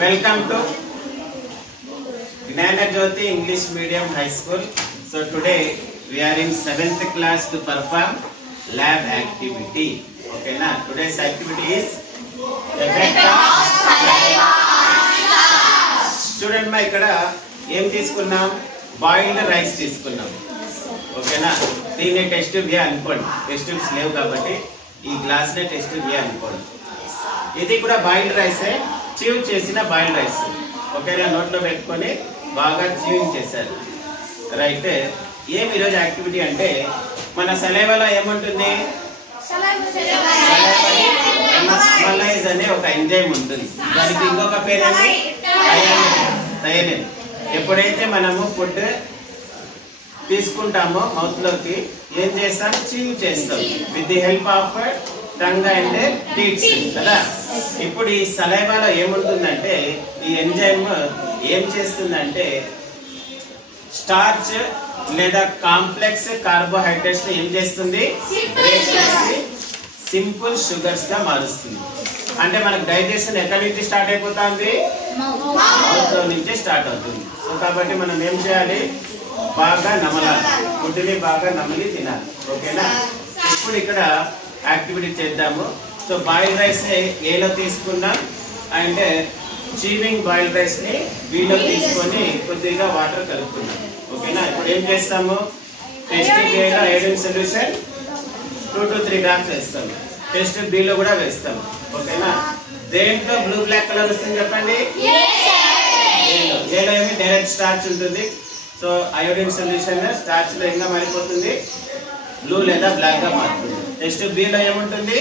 Welcome to Gnanajyoti English Medium High School. So today we are in 7th class to perform lab activity. Okay, now today's activity is effect of saliva. Student ma ikkada em తీసుకున్నాం boiled rice తీసుకున్నాం. ఓకేనా, దీన్ని test B అనుకోండి. Test tubes లేవు కాబట్టి ఈ glass నే test B అనుకోండి. ఇది కూడా బాయిల్డ్ రైసే, చీవ్ చేసిన బాయిల్డ్ రైస్. ఓకేనా, నోట్లో పెట్టుకొని బాగా చీవింగ్ చేశారు. రైట్. ఏమి ఈరోజు యాక్టివిటీ అంటే మన సలైవాలో ఏముంటుంది? ఎమలైజ్ అనే ఒక ఎంజైమ్ ఉంటుంది. దానికి ఇంకొక పేరేంటి? థైలిన్. ఎప్పుడైతే మనము ఫుడ్ తీసుకుంటామో మౌత్ లోకి ఏం చేస్తాం? చీవ్ చేస్తాం with the help of tongue and teeths కదా. ఇప్పుడు ఈ సలైవాలో ఏముంటుందంటే ఈ ఎంజైమ్ ఏం చేస్తుందంటే స్టార్చ్ లేదా కాంప్లెక్స్ కార్బోహైడ్రేట్స్ ఏం చేస్తుంది? బ్రేక్ చేసి సింపుల్ షుగర్స్ గా మారుస్తుంది. అంటే మనకు డైజెషన్ ఎక్కడి నుంచి స్టార్ట్ అయిపోతుంది? మౌత్ లో నుంచి స్టార్ట్ అవుతుంది. సో కాబట్టి మనం ఏం చేయాలి? బాగా నమలాలి, ఫుడ్ని బాగా నమిలి తినాలి. ఓకేనా, ఇప్పుడు ఇక్కడ యాక్టివిటీ చేద్దాము. సో బాయిల్డ్ రైస్ ఏలో తీసుకున్నాం అండ్ చీవింగ్ బాయిల్డ్ రైస్ ని వీలో తీసుకొని కొద్దిగా వాటర్ కలుపుకున్నాం. ఓకేనా, ఇప్పుడు ఏం చేస్తాము? Test below iron solution 2 to 3 drops వేస్తాము. టెస్ట్ బిలో కూడా వేస్తాము. ఓకేనా, దేంట్లో బ్లూ బ్లాక్ కలర్ వస్తుంది చెప్పండి? ఏలో ఏమి డైరెక్ట్ స్టార్చ్ ఉంటుంది. సో అయోడిన్ సొల్యూషన్ స్టార్చ్ లో ఇంకా మారిపోతుంది, బ్లూ లేదా బ్లాక్ గా మారుతుంది. టెస్ట్ బిలో ఏముంటుంది?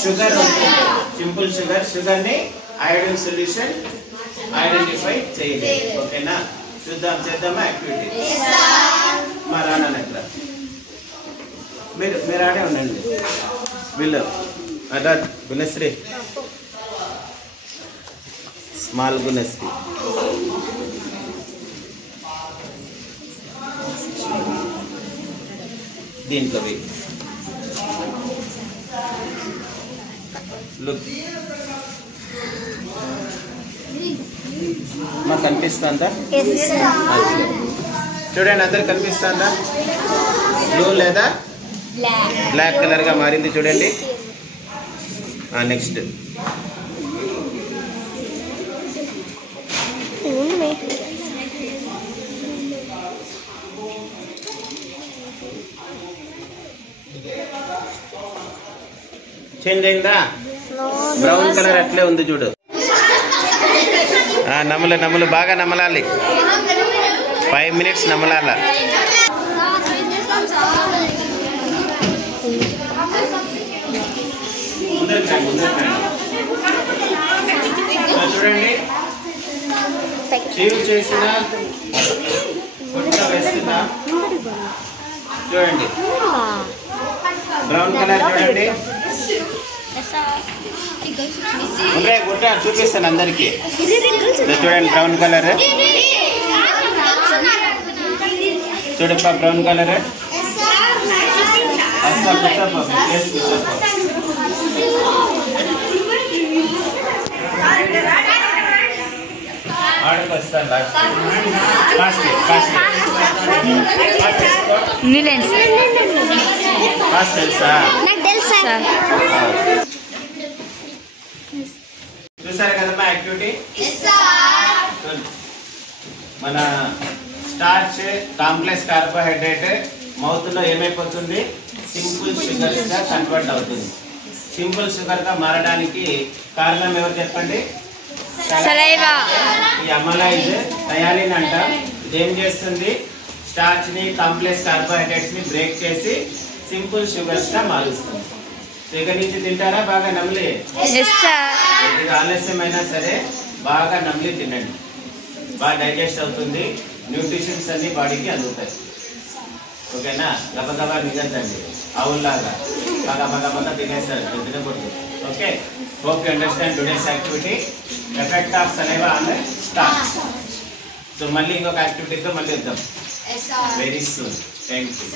షుగర్ ఉంటుంది, సింపుల్ షుగర్. షుగర్ ని అయోడిన్ సొల్యూషన్ ఐడెంటిఫై చేయండి. ఓకేనా, చేద్దామా యాక్టివిటీ? మా రానా ఇక్కడ మీరు ఆడే ఉండండి. వీళ్ళు అదా గుణశ్రీ, స్మాల్ గుణశ్రీ. దీంట్లో లుక్ మాకు కనిపిస్తుందా? చూడండి, అందరు కనిపిస్తుందా? బ్లూ లేదా బ్లాక్ కలర్ గా మారింది చూడండి. నెక్స్ట్ చేంజ్ అయిందా? బ్రౌన్ కలర్ అట్లే ఉంది చూడు. నములు బాగా నమలాలి. 5 minutes నమలాల. చూడండి, చీవ్ చేసిన వేస్తున్నా చూడండి. బ్రౌన్ కలర్ చూడండి. గుట్ట చూపిస్తాను అందరికి. చూడండి బ్రౌన్ కలర్ చూడప్ప, బ్రౌన్ కలర్. ఆడకు వస్తాను తెలుసా? చూసారు కదమ్మా యాక్టివిటీ. మన స్టార్చ్ కాంప్లెక్స్ కార్బోహైడ్రేట్ మౌత్ లో ఏమైపోతుంది? సింపుల్ షుగర్ గా కన్వర్ట్ అవుతుంది. సింపుల్ షుగర్ గా మారడానికి కారణం ఎవరు చెప్పండి? సలైవా. ఈ అమలైజ్ థయాలిన్ అంట. ఏం చేస్తుంది? స్టార్చ్ ని కాంప్లెక్స్ కార్బోహైడ్రేట్స్ ని బ్రేక్ చేసి సింపుల్ షుగర్స్ గా మారుస్తుంది. దగ్గర నుంచి తింటారా? బాగా నమిలి. కొద్దిగా ఆలస్యమైనా సరే బాగా నమిలి తినండి. బాగా డైజెస్ట్ అవుతుంది, న్యూట్రిషన్స్ అన్ని బాడీకి అందుతాయి. ఓకేనా, గబగబా మిగతండి. ఆవుల్లాగా బాగా తినేస్తారు, తినకూడదు. Okay, hope you understand today's activity effect of saliva on starch. So మళ్ళీ ఇంకొక యాక్టివిటీతో మళ్ళీ వద్దాం వెరీ సూన్. Thank you.